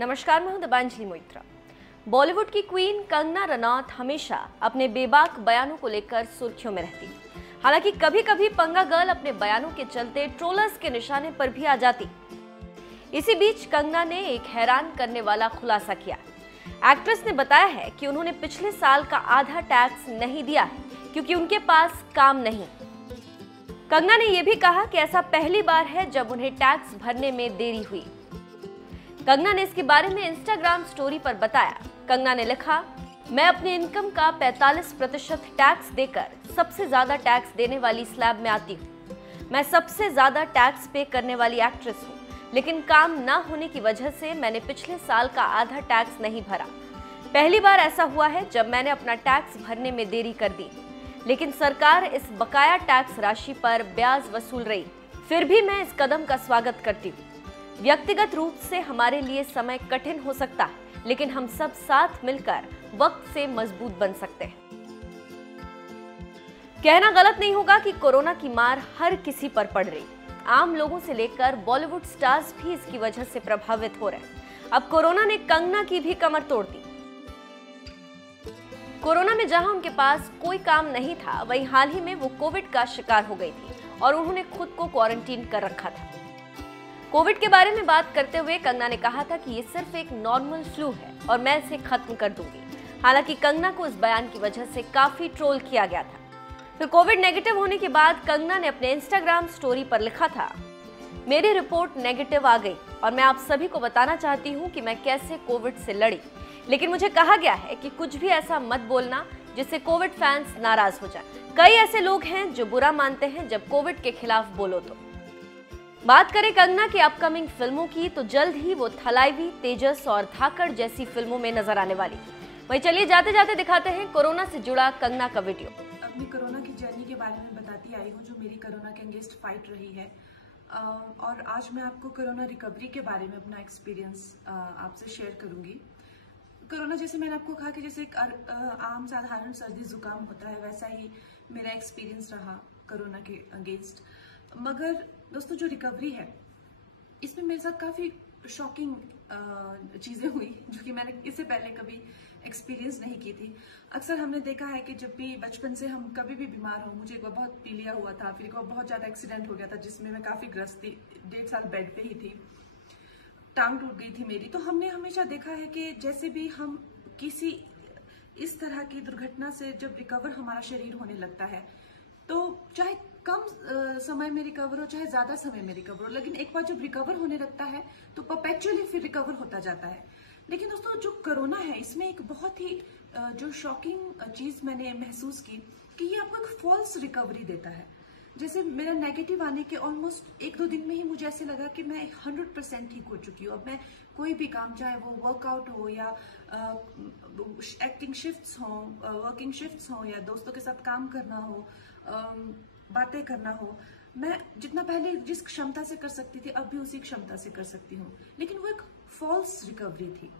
नमस्कार, मैं हूं दीपांजलि मोइत्रा। बॉलीवुड की क्वीन कंगना रनौत हमेशा अपने बेबाक बयानों को लेकर सुर्खियों में रहती। हालांकि कभी कभी पंगा गर्ल अपने बयानों के चलते ट्रोलर्स के निशाने पर भी आ जाती। इसी बीच कंगना ने एक हैरान करने वाला खुलासा किया। एक्ट्रेस ने बताया है कि उन्होंने पिछले साल का आधा टैक्स नहीं दिया है क्योंकि उनके पास काम नहीं। कंगना ने यह भी कहा कि ऐसा पहली बार है जब उन्हें टैक्स भरने में देरी हुई। कंगना ने इसके बारे में इंस्टाग्राम स्टोरी पर बताया। कंगना ने लिखा, मैं अपने इनकम का 45% टैक्स देकर सबसे ज्यादा टैक्स देने वाली स्लैब में आती हूँ। मैं सबसे ज्यादा टैक्स पे करने वाली एक्ट्रेस हूँ, लेकिन काम ना होने की वजह से मैंने पिछले साल का आधा टैक्स नहीं भरा। पहली बार ऐसा हुआ है जब मैंने अपना टैक्स भरने में देरी कर दी, लेकिन सरकार इस बकाया टैक्स राशि पर ब्याज वसूल रही। फिर भी मैं इस कदम का स्वागत करती हूँ। व्यक्तिगत रूप से हमारे लिए समय कठिन हो सकता है, लेकिन हम सब साथ मिलकर वक्त से मजबूत बन सकते हैं। कहना गलत नहीं होगा कि कोरोना की मार हर किसी पर पड़ रही। आम लोगों से लेकर बॉलीवुड स्टार्स भी इसकी वजह से प्रभावित हो रहे हैं। अब कोरोना ने कंगना की भी कमर तोड़ दी। कोरोना में जहां उनके पास कोई काम नहीं था, वहीं हाल ही में वो कोविड का शिकार हो गई थी और उन्होंने खुद को क्वारंटीन कर रखा था। कोविड के बारे में बात करते हुए कंगना ने कहा था कि ये सिर्फ एक नॉर्मल फ्लू है और मैं इसे खत्म कर दूंगी। हालांकि कंगना को इस बयान की वजह से काफी ट्रोल किया गया था। फिर कोविड नेगेटिव होने के बाद कंगना ने अपने इंस्टाग्राम स्टोरी पर लिखा था, मेरी रिपोर्ट नेगेटिव आ गई और मैं आप सभी को बताना चाहती हूँ कि मैं कैसे कोविड से लड़ी, लेकिन मुझे कहा गया है कि कुछ भी ऐसा मत बोलना जिससे कोविड फैंस नाराज हो जाए। कई ऐसे लोग हैं जो बुरा मानते हैं जब कोविड के खिलाफ बोलो तो। बात करें कंगना की अपकमिंग फिल्मों की, तो जल्द ही वो थलाइवी, तेजस और धाकड़ जैसी फिल्मों में नजर आने वाली। वहीं चलिए जाते जाते दिखाते हैं कोरोना से जुड़ा कंगना का वीडियो। अपनी कोरोना की जर्नी के बारे में बताती आई हूँ, जो मेरी कोरोना के अगेंस्ट फाइट रही है। और आज मैं आपको कोरोना रिकवरी के बारे में अपना एक्सपीरियंस आपसे शेयर करूंगी। कोरोना, जैसे मैंने आपको कहा कि जैसे एक आम साधारण सर्दी जुकाम होता है, वैसा ही मेरा एक्सपीरियंस रहा कोरोना के अगेंस्ट। मगर दोस्तों, जो रिकवरी है इसमें मेरे साथ काफी शॉकिंग चीजें हुई जो कि मैंने इससे पहले कभी एक्सपीरियंस नहीं की थी। अक्सर हमने देखा है कि जब भी बचपन से हम कभी भी बीमार हो, मुझे एक बार बहुत पीलिया हुआ था, फिर एक बार बहुत ज्यादा एक्सीडेंट हो गया था जिसमें मैं काफी ग्रस्त थी, 1.5 साल बेड पे ही थी, टांग टूट गई थी मेरी। तो हमने हमेशा देखा है कि जैसे भी हम किसी इस तरह की दुर्घटना से जब रिकवर हमारा शरीर होने लगता है, तो चाहे कम समय में रिकवर हो चाहे ज्यादा समय में रिकवर हो, लेकिन एक बार जब रिकवर होने लगता है तो परपेचुअली फिर रिकवर होता जाता है। लेकिन दोस्तों, जो कोरोना है इसमें एक बहुत ही जो शॉकिंग चीज मैंने महसूस की कि ये आपको एक फॉल्स रिकवरी देता है। जैसे मेरा नेगेटिव आने के ऑलमोस्ट 1-2 दिन में ही मुझे ऐसे लगा कि मैं 100% ठीक हो चुकी हूँ। अब मैं कोई भी काम, चाहे वो वर्कआउट हो या एक्टिंग शिफ्ट्स हो, वर्किंग शिफ्ट्स हो या दोस्तों के साथ काम करना हो, बातें करना हो, मैं जितना पहले जिस क्षमता से कर सकती थी अब भी उसी क्षमता से कर सकती हूँ। लेकिन वो एक फॉल्स रिकवरी थी।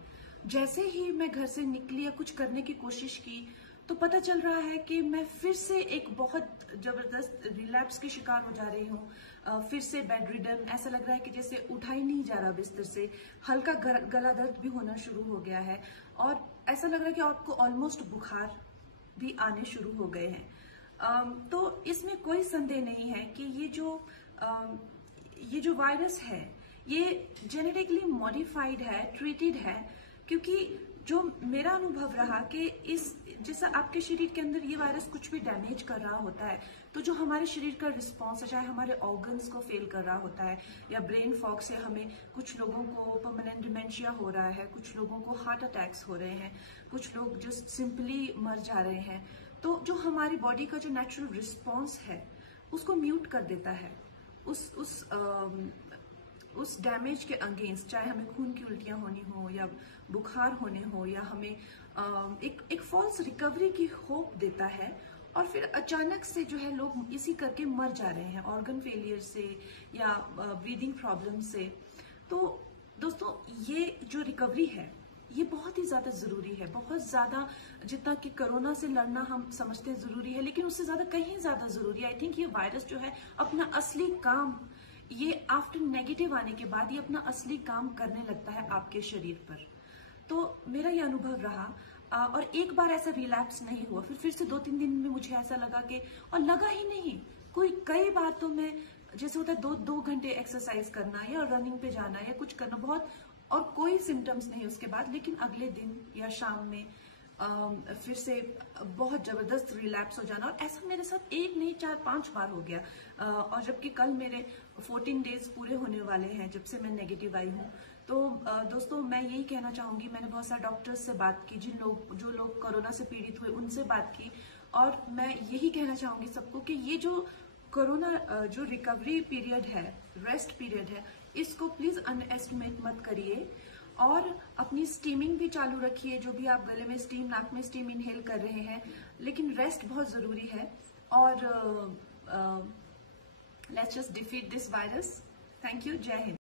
जैसे ही मैं घर से निकली या कुछ करने की कोशिश की तो पता चल रहा है कि मैं फिर से एक बहुत जबरदस्त रिलैप्स की शिकार हो जा रही हूँ। फिर से बेड रिडन, ऐसा लग रहा है कि जैसे उठा ही नहीं जा रहा बिस्तर से। हल्का गला दर्द भी होना शुरू हो गया है और ऐसा लग रहा है कि आपको ऑलमोस्ट बुखार भी आने शुरू हो गए हैं। तो इसमें कोई संदेह नहीं है कि ये जो वायरस है ये जेनेटिकली मॉडिफाइड है, ट्रीटेड है। क्योंकि जो मेरा अनुभव रहा कि जैसा आपके शरीर के अंदर ये वायरस कुछ भी डैमेज कर रहा होता है, तो जो हमारे शरीर का रिस्पॉन्स है, चाहे हमारे ऑर्गन्स को फेल कर रहा होता है या ब्रेन फॉग से हमें, कुछ लोगों को परमानेंट डिमेंशिया हो रहा है, कुछ लोगों को हार्ट अटैक्स हो रहे हैं, कुछ लोग जस्ट सिंपली मर जा रहे हैं। तो जो हमारी बॉडी का जो नेचुरल रिस्पॉन्स है उसको म्यूट कर देता है उस डैमेज के अगेंस्ट। चाहे हमें खून की उल्टियां होनी हो या बुखार होने हो या हमें एक फॉल्स रिकवरी की होप देता है, और फिर अचानक से जो है लोग इसी करके मर जा रहे हैं, ऑर्गन फेलियर से या ब्रीदिंग प्रॉब्लम से। तो दोस्तों, ये जो रिकवरी है ये बहुत ही ज्यादा जरूरी है, बहुत ज्यादा। जितना कि कोरोना से लड़ना हम समझते हैं जरूरी है, लेकिन उससे ज्यादा कहीं ज्यादा जरूरी है। आई थिंक ये वायरस जो है अपना असली काम ये आफ्टर नेगेटिव आने के बाद ये अपना असली काम करने लगता है आपके शरीर पर। तो मेरा ये अनुभव रहा और एक बार ऐसा रिलैप्स नहीं हुआ, फिर से 2-3 दिन में मुझे ऐसा लगा कि, और लगा ही नहीं, कई बार तो मैं, जैसे होता है 2 घंटे एक्सरसाइज करना या रनिंग पे जाना या कुछ करना बहुत, और कोई सिम्टम्स नहीं उसके बाद, लेकिन अगले दिन या शाम में फिर से बहुत जबरदस्त रिलैप्स हो जाना। और ऐसा मेरे साथ 1 नहीं 4-5 बार हो गया। और जबकि कल मेरे 14 डेज पूरे होने वाले हैं जब से मैं नेगेटिव आई हूँ। तो दोस्तों मैं यही कहना चाहूंगी, मैंने बहुत सारे डॉक्टर्स से बात की, जो लोग कोरोना से पीड़ित हुए उनसे बात की, और मैं यही कहना चाहूंगी सबको कि ये जो कोरोना जो रिकवरी पीरियड है, रेस्ट पीरियड है, इसको प्लीज अंडरएस्टिमेट मत करिए। और अपनी स्टीमिंग भी चालू रखिए, जो भी आप गले में स्टीम, नाक में स्टीम इनहेल कर रहे हैं, लेकिन रेस्ट बहुत जरूरी है। और let's just defeat this virus. Thank you. जय हिंद।